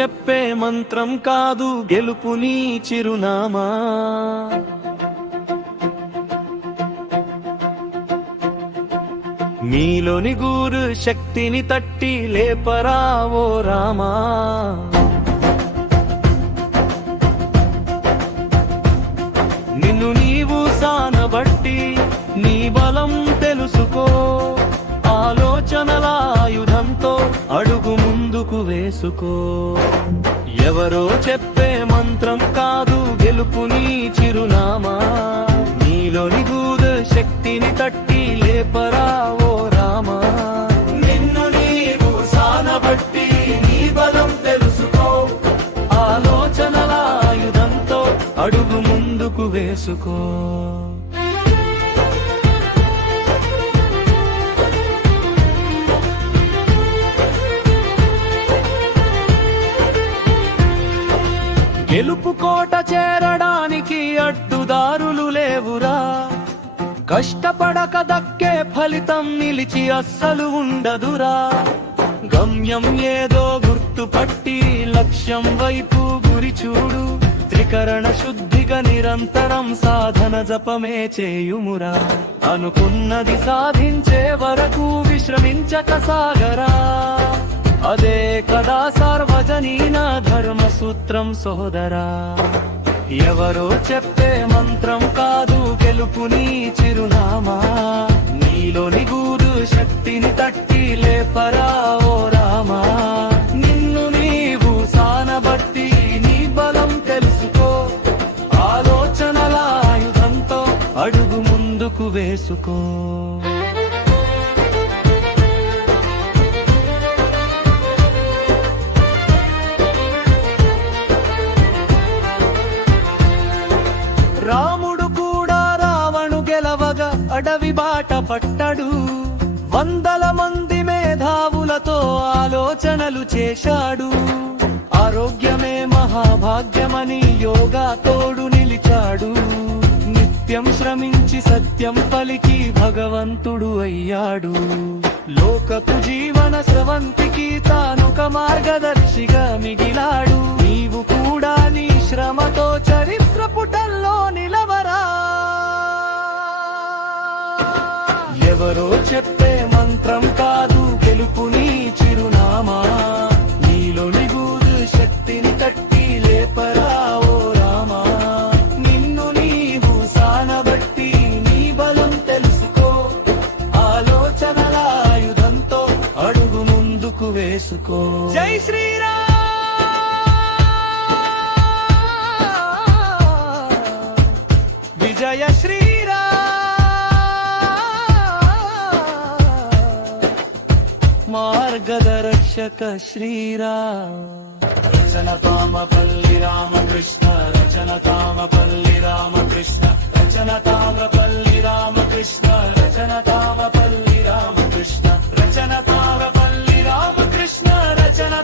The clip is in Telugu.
చెప్పే మంత్రం కాదు గెలుపు నీ చిరునామా. మీలోని గూరు శక్తిని తట్టి లేపరావో రామా. నిన్ను నీవు సానబట్టి నీ బలం తెలుసుకో. ఆలోచనల ఆయుధంతో అడుగు ముందుకు వేసుకో. ఎవరో చెప్పే మంత్రం కాదు గెలుపు నీ చిరునామా. నీలోని గూరు శక్తిని తట్టి లేపరావో రామా. నిన్ను నీవు సానబట్టి నీ బలం తెలుసుకో. ఆలోచనల ఆయుధంతో అడుగు ముందుకు వేసుకో. గెలుపు కోట చేరడానికి అడ్డుదారులు లేవురా. కష్టపడక దక్కే ఫలితం నిలిచి అస్సలు ఉండదురా. గమ్యం ఏదో గుర్తుపట్టి లక్ష్యం వైపు గురి చూడు. త్రికరణ శుద్ధిగా నిరంతరం సాధన జపమే చేయుమురా. అనుకున్నది సాధించే వరకు విశ్రమించక సాగరా. అదే కదా సార్వజనీన ధర్మ సూత్రం సోదరా. ఎవరో చెప్పే మంత్రం కాదు గెలుపు నీ చిరునామా. నీలోని గూరు శక్తిని తట్టి లేపరావో రామా. నిన్ను నీవు సానబట్టి నీ బలం తెలుసుకో. ఆలోచనల ఆయుధంతో అడుగు ముందుకు వేసుకో. రాముడు కూడా రావణు గెలవగా అడవి బాట పట్టడు. వందల మంది మేధావులతో ఆలోచనలు చేశాడు. ఆరోగ్యమే మహాభాగ్యమని యోగా తోడు నిలిచాడు. నిత్యం శ్రమించి సత్యం పలికి భగవంతుడు అయ్యాడు. లోకపు జీవన స్రవంతికి తానొక మార్గదర్శిగా మిగిలాడు. నీవు కూడా నీ శ్రమతో చరిత్ర పుటల్లో నిలవరా. ఎవరో చెప్పే మంత్రం కాదు గెలుపు నీ చిరునామా. నీలోని గూరు శక్తిని తట్టి లేపరావో రామా. నిన్ను నీవు సానబట్టి నీ బలం తెలుసుకో. ఆలోచనల ఆయుధంతో అడుగు ముందుకు వేసుకో. జై శ్రీరామ్. జయ శ్రీరామ్. మార్గదర్శక శ్రీరామ్. రచన తామపల్లి రామకృష్ణ. రచన తామపల్లి రామకృష్ణ. రచన తామపల్లి రామకృష్ణ. రచన తామపల్లి రామకృష్ణ. రచన తామపల్లి రామకృష్ణ. రచన